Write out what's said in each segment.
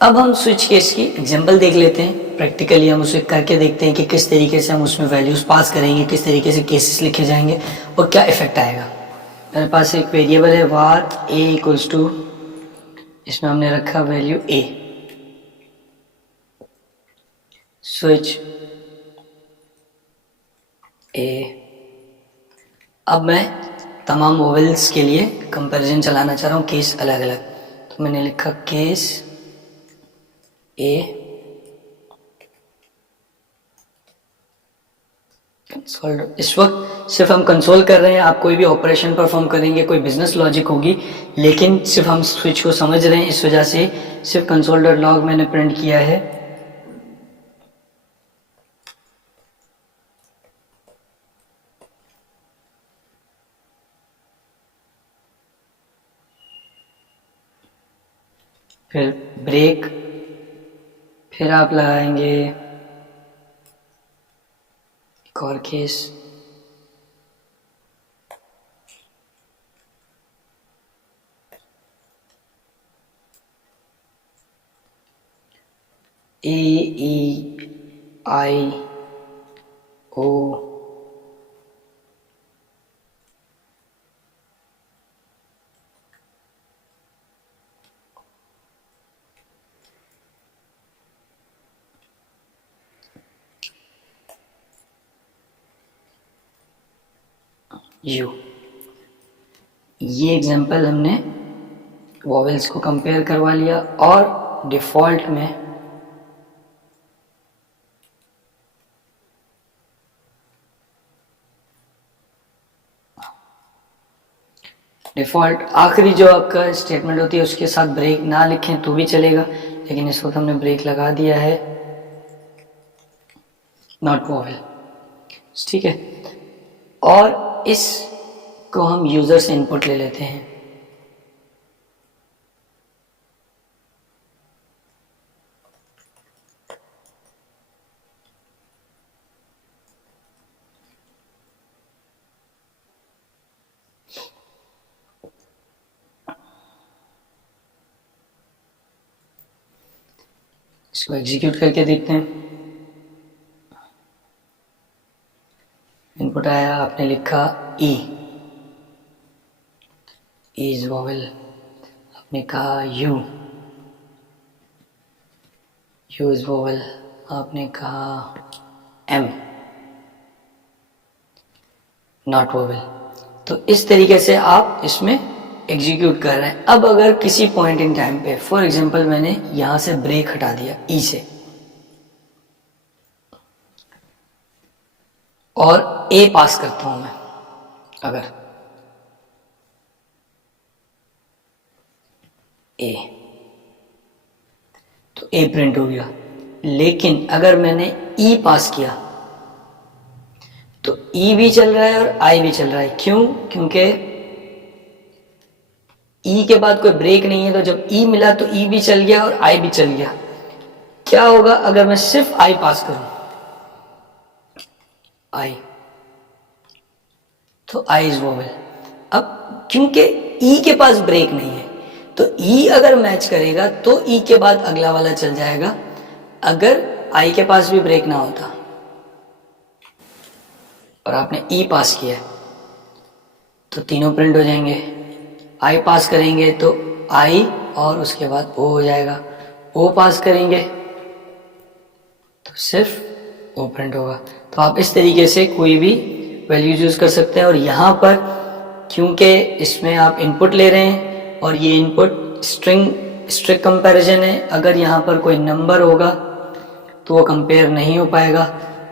अब हम switch case की एग्जांपल देख लेते हैं। प्रैक्टिकली हम उसे करके देखते हैं कि किस तरीके से हम उसमें वैल्यूज पास करेंगे, किस तरीके से केसेस लिखे जाएंगे और क्या इफेक्ट आएगा। मेरे पास एक वेरिएबल है var a इक्वल्स टू, इसमें हमने रखा वैल्यू a, स्विच a। अब मैं तमाम वोवेल्स के लिए कंपैरिजन चलाना चाह रहा हूँ, केस अलग अलग। तो मैंने लिखा केस a कंसोल। इस वक्त सिर्फ हम कंसोल कर रहे हैं, आप कोई भी ऑपरेशन परफॉर्म करेंगे, कोई बिजनेस लॉजिक होगी, लेकिन सिर्फ हम स्विच को समझ रहे हैं, इस वजह से सिर्फ console.log मैंने प्रिंट किया है। फिर ब्रेक, फिर आप लगाएंगे एक और केस, A-E-I-O U। ये एग्जांपल हमने वॉवेल्स को कंपेयर करवा लिया और डिफ़ॉल्ट में डिफ़ॉल्ट आखिरी जो आपका स्टेटमेंट होती है उसके साथ ब्रेक ना लिखें तो भी चलेगा, लेकिन इस वक्त हमने ब्रेक लगा दिया है, नॉट वॉवेल। ठीक है, और इसको हम यूज़र से इनपुट ले लेते हैं। इसको एग्जीक्यूट करके देखते हैं। इनपुट आया, आपने लिखा ई, इज वॉवेल, आपने कहा यू, यू इज वॉवेल, आपने कहा एम, नॉट वॉवेल। तो इस तरीके से आप इसमें एग्जीक्यूट कर रहे हैं। अब अगर किसी पॉइंट इन टाइम पे, फॉर एग्जांपल मैंने यहां से ब्रेक हटा दिया ई से और ए पास करता हूं मैं, अगर ए, तो ए प्रिंट हो गया। लेकिन अगर मैंने ई पास किया तो ई भी चल रहा है और आई भी चल रहा है। क्यों? क्योंकि ई के बाद कोई ब्रेक नहीं है, तो जब ई मिला तो ई भी चल गया और आई भी चल गया। क्या होगा अगर मैं सिर्फ आई पास करूं, आई, तो आई इज वोवेल। अब क्योंकि ई के पास ब्रेक नहीं है, तो ई अगर मैच करेगा तो ई के बाद अगला वाला चल जाएगा। अगर आई के पास भी ब्रेक ना होता और आपने ई पास किया तो तीनों प्रिंट हो जाएंगे। आई पास करेंगे तो आई और उसके बाद ओ हो जाएगा, ओ पास करेंगे तो सिर्फ ओ प्रिंट होगा। तो आप इस तरीके से कोई भी वैल्यूज यूज कर सकते हैं। और यहाँ पर क्योंकि इसमें आप इनपुट ले रहे हैं और ये इनपुट स्ट्रिक्ट कंपैरिजन है, अगर यहाँ पर कोई नंबर होगा तो वो कंपेयर नहीं हो पाएगा,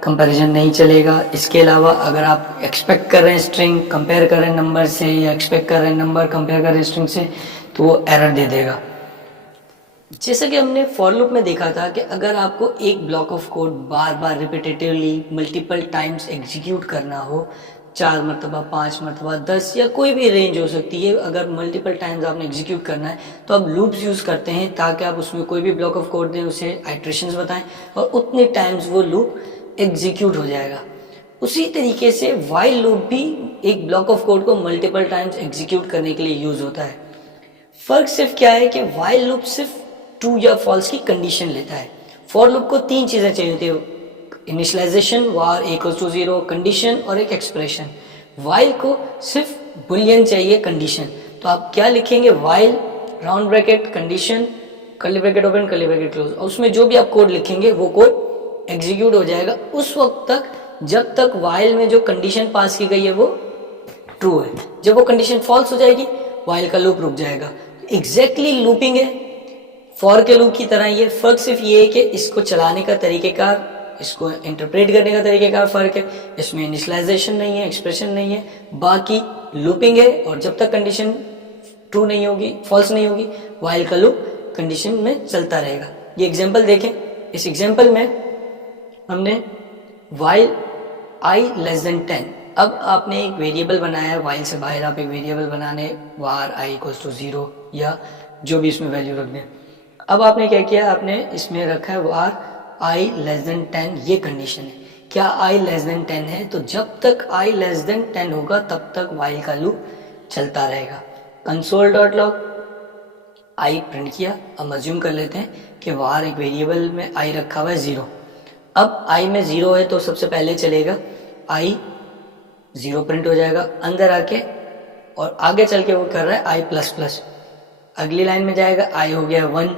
कंपैरिजन नहीं चलेगा। इसके अलावा अगर आप एक्सपेक्ट कर रहे हैं स्ट्रिंग कंपेयर कर रहे हैं नंबर से, या एक्सपेक्ट कर रहे हैं नंबर कंपेयर कर रहे हैं स्ट्रिंग से, तो वो एरर दे देगा। जैसा कि हमने फॉर लूप में देखा था कि अगर आपको एक block of code bar bar repetitively multiple times execute करना हो, 4 मरतबा, 5 मरतबा, 10 या कोई भी रेंज हो सकती है, अगर मल्टीपल टाइम्स आपने एग्जीक्यूट करना है तो आप लूप्स यूज़ करते हैं ताकि आप उसमें कोई भी ब्लॉक ऑफ कोड दें, उसे आइट्रेशंस बताएं और उतने टाइम्स वो लूप एग्जीक्यूट हो जाएगा। उसी तरीके से वाइल लूप भी एक ब्लॉक ऑफ कोड को मल्टीपल टाइम्स एग्जीक्यूट करने के लिए यूज़ होता है। फ़र्क सिर्फ क्या है कि वाइल लूप सिर्फ ट्रू या फॉल्स की कंडीशन लेता है। फॉर लूप को 3 चीज़ें चाहिए होती है, initialization, var equals to 0, condition और एक एक्सप्रेशन। वाइल को सिर्फ बुलियन चाहिए, कंडीशन। तो आप क्या लिखेंगे, while round bracket condition curly bracket open curly bracket close, और उसमें जो भी आप कोड लिखेंगे वो कोड एग्जीक्यूट हो जाएगा उस वक्त तक जब तक वाइल में जो कंडीशन पास की गई है वो ट्रू है। जब वो कंडीशन फॉल्स हो जाएगी वाइल का लूप रुक जाएगा। एग्जैक्टली लूपिंग है फॉर के लूप की तरह। ये फर्क सिर्फ ये है कि इसको चलाने का तरीकेकार, इसको इंटरप्रेट करने का तरीकेकार फर्क है। इसमें इनिशियलाइजेशन नहीं है, एक्सप्रेशन नहीं है, बाकी लूपिंग है। और जब तक कंडीशन ट्रू नहीं होगी, फॉल्स नहीं होगी, वाइल का लूप कंडीशन में चलता रहेगा। ये एग्जांपल देखें। इस एग्जांपल में हमने वाइल i लेस देन 10, अब आपने एक वेरिएबल बनाया है, वाइल से बाहर आप एक वेरिएबल बनाने var i इक्वल्स टू 0 या जो भी इसमें वैल्यू रख दें। अब आपने क्या किया, आपने इसमें रखा है var i लेस देन 10, ये कंडीशन है। क्या i लेस देन 10 है तो जब तक i लेस देन 10 होगा तब तक वाइल का लूप चलता रहेगा। console.log i प्रिंट किया। अब अज्यूम कर लेते हैं कि var एक वेरिएबल में i रखा हुआ है 0। अब i में 0 है तो सबसे पहले चलेगा i 0 प्रिंट हो जाएगा अंदर आके, और आगे चल के वो कर रहा है i प्लस प्लस। अगली लाइन में जाएगा i हो गया 1,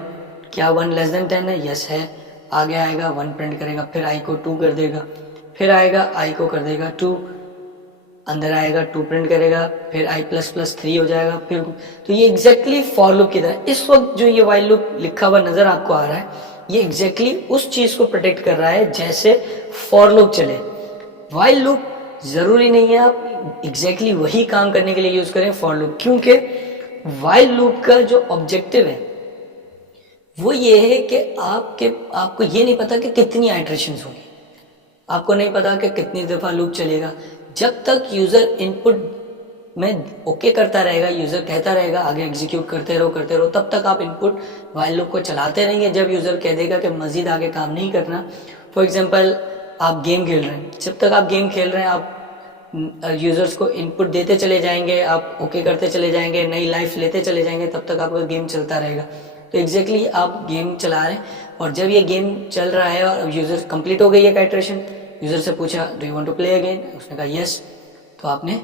क्या 1 लेस देन 10 है, यस है। आगे आएगा 1 प्रिंट करेगा, फिर i को 2 कर देगा, फिर आएगा i को कर देगा 2, अंदर आएगा 2 प्रिंट करेगा, फिर i प्लस प्लस 3 हो जाएगा। फिर तो ये एग्जैक्टली फॉर लूप की तरह। इस वक्त जो ये वाइल लूप लिखा हुआ नजर आपको आ रहा है, ये एग्जैक्टली उस चीज को प्रोटेक्ट कर रहा है जैसे फॉर लूप चले। वाइल लूप जरूरी नहीं है आप एग्जैक्टली वही काम करने के लिए यूज करें फॉर लूप, क्योंकि वाइल लूप का जो ऑब्जेक्टिव है वो ये है कि आपको ये नहीं पता कि कितनी आइटरेशंस होंगी, आपको नहीं पता कि कितनी दफा लूप चलेगा। जब तक यूजर इनपुट में ओके करता रहेगा, यूजर कहता रहेगा आगे एग्जीक्यूट करते रहो, तब तक आप इनपुट वाइल लूप को चलाते रहेंगे। जब यूजर कह देगा कि मजीद आगे काम नहीं करना, फॉर एग्जांपल आप गेम खेल रहे हैं, जब तक आप गेम खेल रहे हैं आप यूजर्स को इनपुट देते चले जाएंगे, आप ओके करते चले जाएंगे, नई लाइफ लेते चले जाएंगे, तब तक आपका गेम चलता रहेगा। तो एग्जैक्टली आप गेम चला रहे हैं, और जब ये गेम चल रहा है और यूजर कंप्लीट हो गई है आइटरेशन, यूजर से पूछा do you want to play again, उसने कहा यस, तो आपने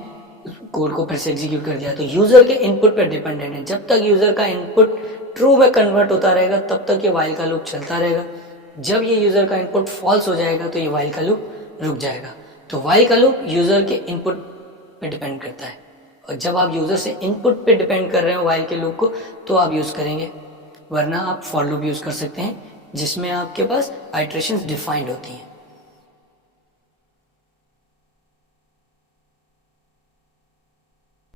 कोड को फिर से एग्जीक्यूट कर दिया। तो यूजर के इनपुट पर डिपेंडेंट है। जब तक यूजर का इनपुट ट्रू में कन्वर्ट होता रहेगा तब तक ये वाइल का लूप चलता रहेगा। जब ये यूजर का इनपुट फॉल्स हो जाएगा तो ये वाइल का लूप रुक जाएगा। तो वाइल का लूप यूजर के इनपुट पे डिपेंड करता है, और जब आप यूजर से इनपुट पे डिपेंड कर रहे हो वाइल के लूप को तो आप यूज करेंगे, वरना आप फॉर लूप यूज कर सकते हैं जिसमें आपके पास आइटरेशंस डिफाइंड होती हैं।